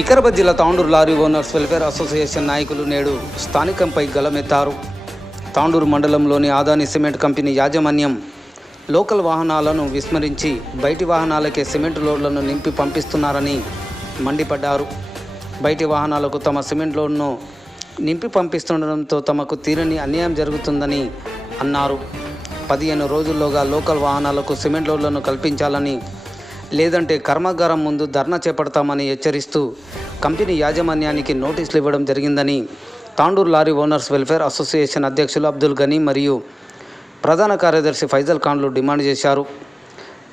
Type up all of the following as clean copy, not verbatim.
వికారాబాద్ జిల్లా Tandur lorry owners welfare association నాయకులు నేడు స్థానికంపై గలమెత్తారు. తాండూరు మండలంలోని ఆదాని సిమెంట్ కంపెనీ యాజమాన్యం లోకల్ వాహనాలను విస్మరించి బయటి వాహనాలకే సిమెంట్ లోడ్లను నింపి పంపిస్తున్నారని మండిపడ్డారు. బయటి వాహనాలకు తమ సిమెంట్ లోడ్ను నింపి పంపిస్తుండడంతో తమకు తీరని అన్యాయం జరుగుతుందని అన్నారు. 15 రోజుల్లోగా లోకల్ వాహనాలకు సిమెంట్ లోడ్లను కల్పించాలని, లేదంటే కర్మాగారం ముందు ధర్నా చేపడతామని హెచ్చరిస్తూ కంపెనీ యాజమాన్యానికి నోటీసులు ఇవ్వడం జరిగిందని Tandur lorry owners welfare association అధ్యక్షులు అబ్దుల్ గనీ మరియు ప్రధాన కార్యదర్శి ఫైజల్ ఖాన్లు డిమాండ్ చేశారు.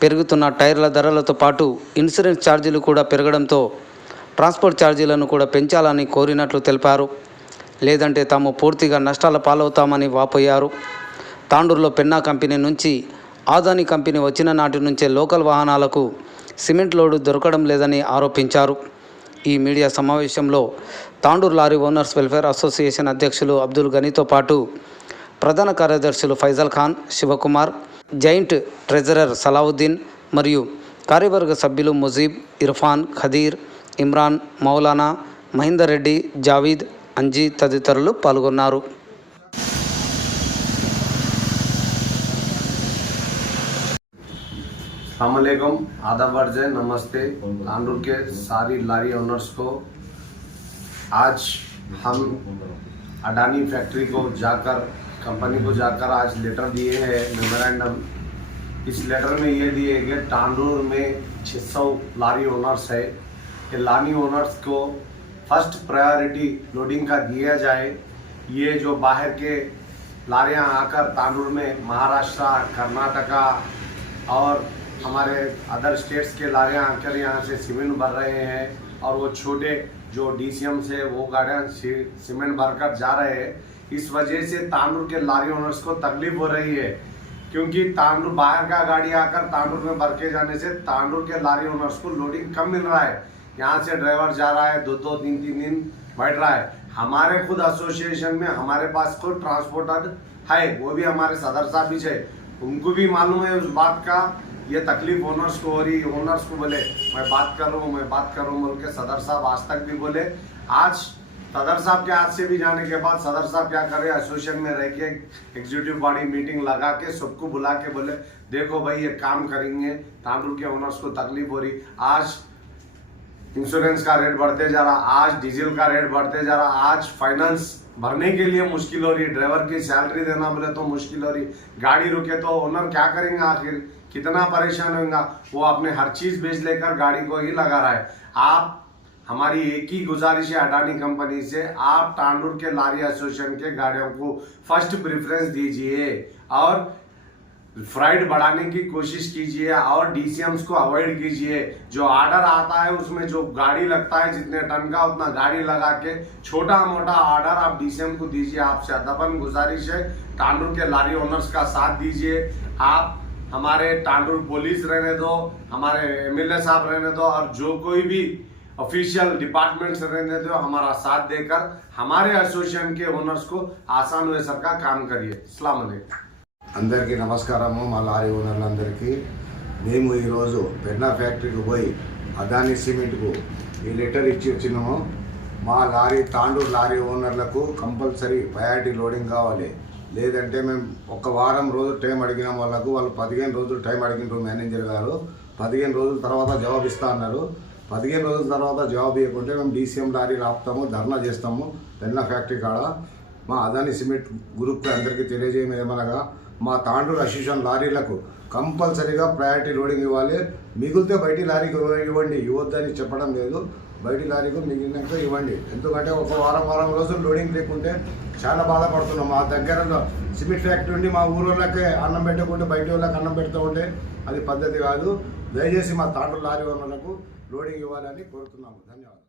పెరుగుతున్న టైర్ల ధరలతో పాటు ఇన్సూరెన్స్ ఛార్జీలు కూడా పెరగడంతో ట్రాన్స్పోర్ట్ ఛార్జీలను కూడా పెంచాలని కోరినట్లు తెలిపారు. లేదంటే తాము పూర్తిగా నష్టాల పాలవుతామని వాపోయారు. తాండూరులో పెన్నా కంపెనీ నుంచి ఆదాని కంపెనీ వచ్చిన నాటి నుంచే లోకల్ వాహనాలకు సిమెంట్ లోడు దొరకడం లేదని ఆరోపించారు. ఈ మీడియా సమావేశంలో Tandur lorry owners welfare association అధ్యక్షులు అబ్దుల్ గనీతో పాటు ప్రధాన కార్యదర్శులు ఫైజల్ ఖాన్, శివకుమార్, జాయింట్ ట్రెజరర్ సలావుద్దీన్ మరియు కార్యవర్గ సభ్యులు ముజీబ్, ఇర్ఫాన్, ఖదీర్, ఇమ్రాన్, మౌలానా, మహేందర్ రెడ్డి, జావీద్, అంజీ తదితరులు పాల్గొన్నారు. अस्सलामुअलैकुम, आदाब अर्ज है, नमस्ते तांडूर के सारी लारी ओनर्स को। आज हम अडानी फैक्ट्री को जाकर, कंपनी को जाकर आज लेटर दिए हैं, मेमोरेंडम। इस लेटर में ये दिए कि तांडूर में 600 लारी ओनर्स है, ये लारी ओनर्स को फर्स्ट प्रायोरिटी लोडिंग का दिया जाए। ये जो बाहर के लारियाँ आकर तांडूर में महाराष्ट्र, कर्नाटका और हमारे अदर स्टेट्स के लारियाँ आकर यहाँ से सीमेंट भर रहे हैं और वो छोटे जो डीसीएम से वो गाड़ियाँ सीमेंट भरकर जा रहे हैं। इस वजह से तांडूर के लारी ओनर्स को तकलीफ हो रही है, क्योंकि तांडूर बाहर का गाड़ी आकर तांडूर में भर के जाने से तांडूर के लारी ओनर्स को लोडिंग कम मिल रहा है। यहाँ से ड्राइवर जा रहा है, 2-2, 3-3 दिन बैठ रहा है। हमारे खुद एसोसिएशन में हमारे पास खुद ट्रांसपोर्टर है, वो भी हमारे सदर साहब भी है, उनको भी मालूम है उस बात का। ये तकलीफ ओनर्स को हो रही, ओनर्स को बोले मैं बात कर रहा हूँ बोल के सदर साहब आज तक भी बोले। आज सदर साहब के हाथ से भी जाने के बाद सदर साहब क्या करे, एसोसिएशन में रह के एग्जीक्यूटिव बॉडी मीटिंग लगा के सबको बुला के बोले देखो भाई ये काम करेंगे, तांडूर के ओनर्स को तकलीफ हो रही। आज इंश्योरेंस का रेट बढ़ते जा रहा, आज डीजल का रेट बढ़ते जा रहा, आज फाइनेंस भरने के लिए मुश्किल हो रही, ड्राइवर की सैलरी देना बोले तो मुश्किल हो रही, गाड़ी रुके तो ओनर क्या करेंगे, आखिर कितना परेशान होगा। वो अपने हर चीज बेच लेकर गाड़ी को ही लगा रहा है। आप हमारी एक ही गुजारिश है अडानी कंपनी से, आप तांडूर के लारी एसोसिएशन के गाड़ियों को फर्स्ट प्रेफरेंस दीजिए और फ्राइट बढ़ाने की कोशिश कीजिए और डीसीएम्स को अवॉइड कीजिए। जो ऑर्डर आता है उसमें जो गाड़ी लगता है जितने टन का उतना गाड़ी लगा के छोटा मोटा ऑर्डर आप डीसीएम को दीजिए। आपसे अदबन गुजारिश है, तांडूर के लारी ओनर्स का साथ दीजिए। आप हमारे तांडूर पुलिस रहने दो, हमारे एमएलए साहब रहने दो और जो कोई भी ऑफिशियल डिपार्टमेंट्स रहने दो, हमारा साथ देकर हमारे एसोसिएशन के ओनर्स को आसान वे सर का काम करिए। अस्सलाम वालेकुम। అందరికీ నమస్కారము. మా లారీ ఓనర్లందరికీ మేము ఈరోజు పెన్నా ఫ్యాక్టరీకి పోయి అదాని సిమెంట్కు ఈ లెటర్ ఇచ్చి వచ్చినాము. మా తాండూరు లారీ ఓనర్లకు కంపల్సరీ ప్రయారిటీ లోడింగ్ కావాలి, లేదంటే మేము ఒక వారం రోజులు టైం అడిగిన వాళ్ళకు వాళ్ళు 15 రోజులు టైం అడిగినారు. మేనేజర్ గారు 15 రోజుల తర్వాత జవాబు ఇస్తా అన్నారు. 15 రోజుల తర్వాత జవాబు ఇవ్వకుంటే మేము డీసీఎం లారీలు ఆపుతాము, ధర్నా చేస్తాము పెన్నా ఫ్యాక్టరీ కాడ. మా అదాని సిమెంట్ గ్రూప్కి అందరికీ తెలియజేయమనగా మా తాండూరు అసోసియేషన్ లారీలకు కంపల్సరీగా ప్రయారిటీ లోడింగ్ ఇవ్వాలి. మిగిలితే బయటి లారీకి ఇవ్వండి, ఇవ్వద్దని చెప్పడం లేదు. బయటి లారీకు మిగిలినాక ఇవ్వండి. ఎందుకంటే ఒక వారం రోజులు లోడింగ్ లేకుంటే చాలా బాధపడుతున్నాం. మా దగ్గరలో సిమెంట్ ఫ్యాక్టరీ ఉండి మా ఊళ్ళకి అన్నం పెట్టకుంటే బయట వాళ్ళకి అన్నం పెడుతూ ఉంటే అది పద్ధతి కాదు. దయచేసి మా తాండూరు లారీ ఓనర్లకు లోడింగ్ ఇవ్వాలని కోరుతున్నాము. ధన్యవాదాలు.